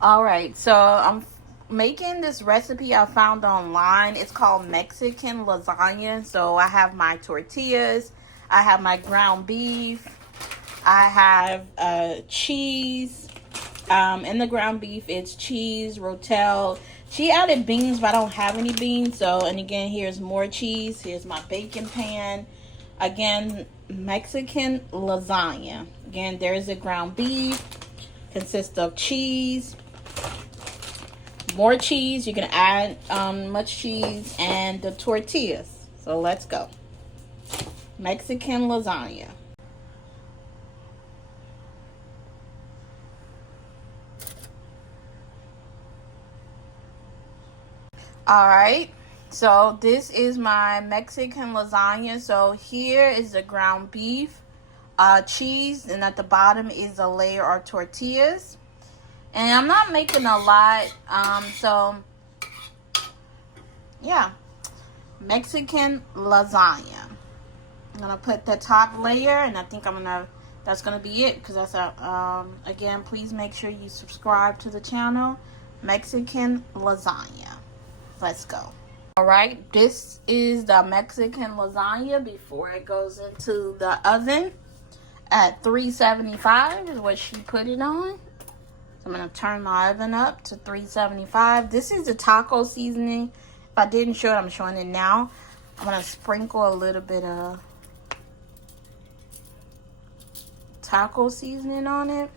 All right, so I'm making this recipe I found online. It's called Mexican lasagna. So I have my tortillas, I have my ground beef, I have cheese. In the ground beef, it's cheese, rotel. She added beans, but I don't have any beans. So, and again, here's more cheese. Here's my bacon pan. Again, Mexican lasagna. Again, there's a ground beef. Consists of cheese, more cheese. You can add much cheese, and the tortillas. So let's go. Mexican lasagna. All right, so this is my Mexican lasagna. So here is the ground beef, cheese, and at the bottom is a layer of tortillas. And I'm not making a lot, so yeah, Mexican lasagna. I'm gonna put the top layer, and I think that's gonna be it, because that's again, please make sure you subscribe to the channel. Mexican lasagna. Let's go. All right, this is the Mexican lasagna before it goes into the oven at 375 is what she put it on. So I'm gonna turn my oven up to 375. This is the taco seasoning. If I didn't show it, I'm showing it now. I'm gonna sprinkle a little bit of taco seasoning on it.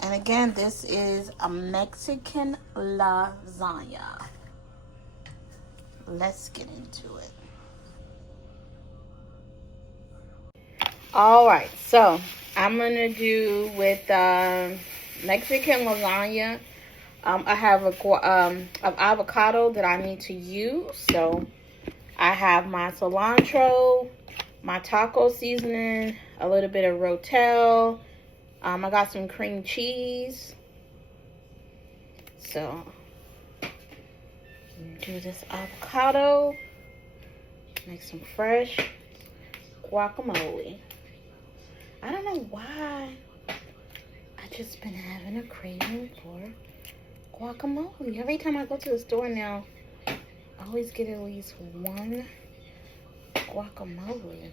And again, this is a Mexican lasagna. Let's get into it. All right, so I'm gonna do with Mexican lasagna. I have an avocado that I need to use. So I have my cilantro, my taco seasoning, a little bit of rotel. I got some cream cheese. So do this avocado. Make some fresh guacamole. I don't know why I just been having a craving for guacamole. Every time I go to the store now, I always get at least one guacamole.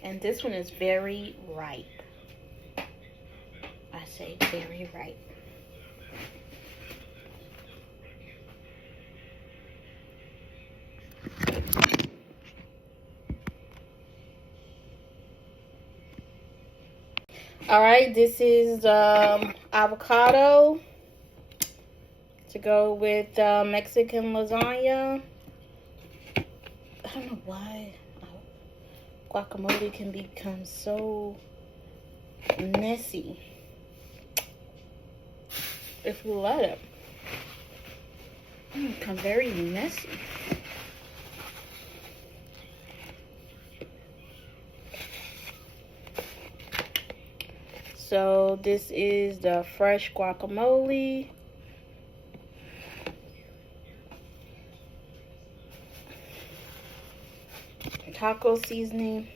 And this one is very ripe. I say very ripe. All right, this is avocado to go with Mexican lasagna. I don't know why guacamole can become so messy if you let it. It can become very messy. So this is the fresh guacamole. Taco seasoning.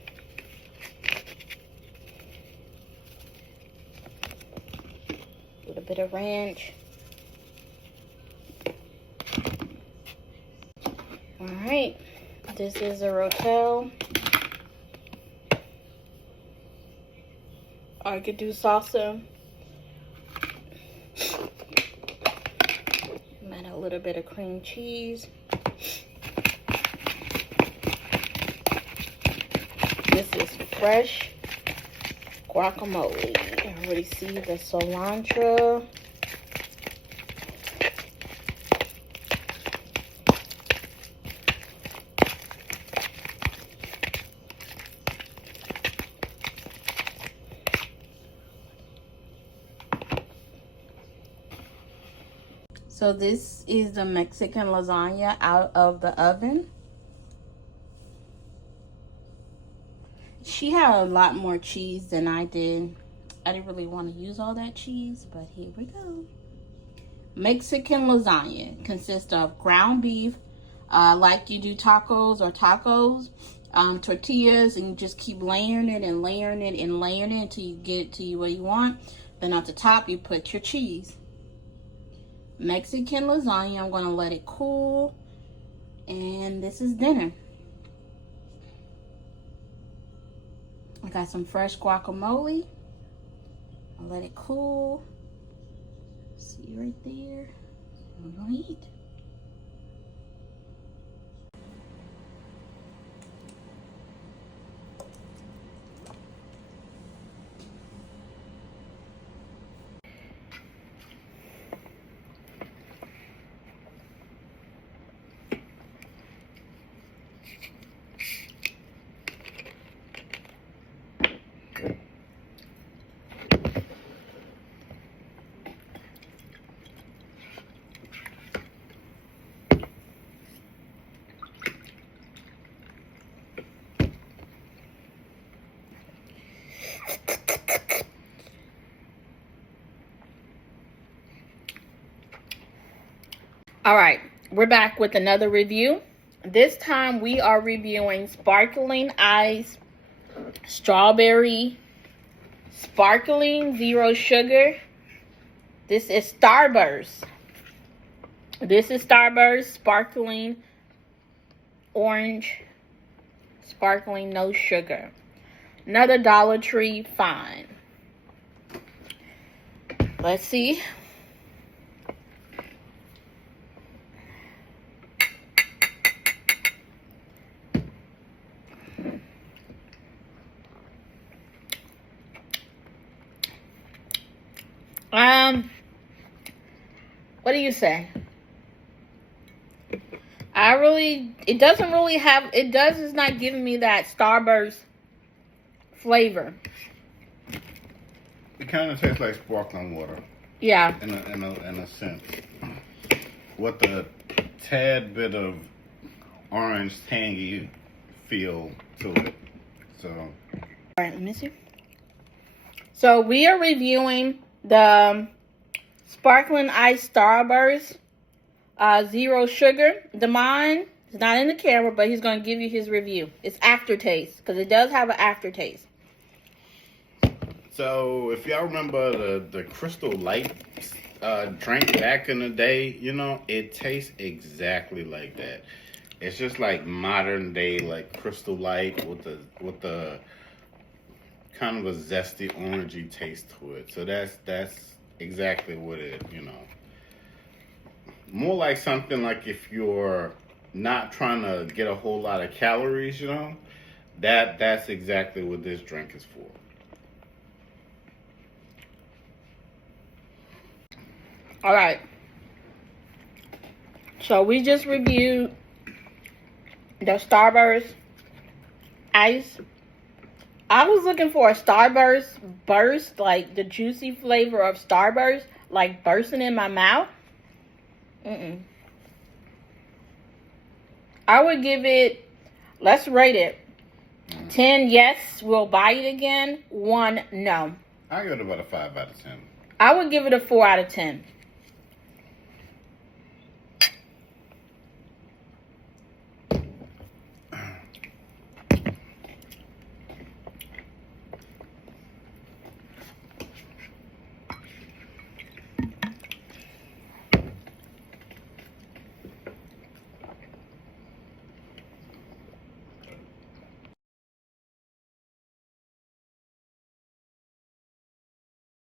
A little bit of ranch. All right, this is a rotel. Or I could do salsa. Add a little bit of cream cheese. This is fresh guacamole. I already see the cilantro. So this is the Mexican lasagna out of the oven. She had a lot more cheese than I did. I didn't really want to use all that cheese, but here we go. Mexican lasagna consists of ground beef, like you do tacos or tacos, tortillas, and you just keep layering it and layering it and layering it until you get it to where you want. Then at the top, you put your cheese. Mexican lasagna. I'm going to let it cool. And this is dinner. I got some fresh guacamole. I'll let it cool. See right there. We're going to eat. All right, we're back with another review. This time we are reviewing Sparkling Ice Strawberry Sparkling Zero Sugar. This is STARBURST. This is STARBURST Sparkling Orange Sparkling No Sugar. Another Dollar Tree find. Let's see. What do you say? It is not giving me that Starburst flavor. It kind of tastes like sparkling water. Yeah. In a sense. With a tad bit of orange tangy feel to it. So. All right, let me see. So we are reviewing the Sparkling Ice Starburst Zero Sugar. Damon is not in the camera, but he's going to give you his review. It's aftertaste, because it does have an aftertaste. So if y'all remember the Crystal Light drink back in the day, you know, it tastes exactly like that. It's just like modern day, like Crystal Light with the kind of a zesty, orangey taste to it. So that's exactly what it, you know. More like something like if you're not trying to get a whole lot of calories, you know, that's exactly what this drink is for. All right. So we just reviewed the Starburst Ice. I was looking for a Starburst burst, like the juicy flavor of Starburst, like bursting in my mouth. I would give it, let's rate it. 10, yes, we'll buy it again. 1, no. I give it about a 5 out of 10. I would give it a 4 out of 10.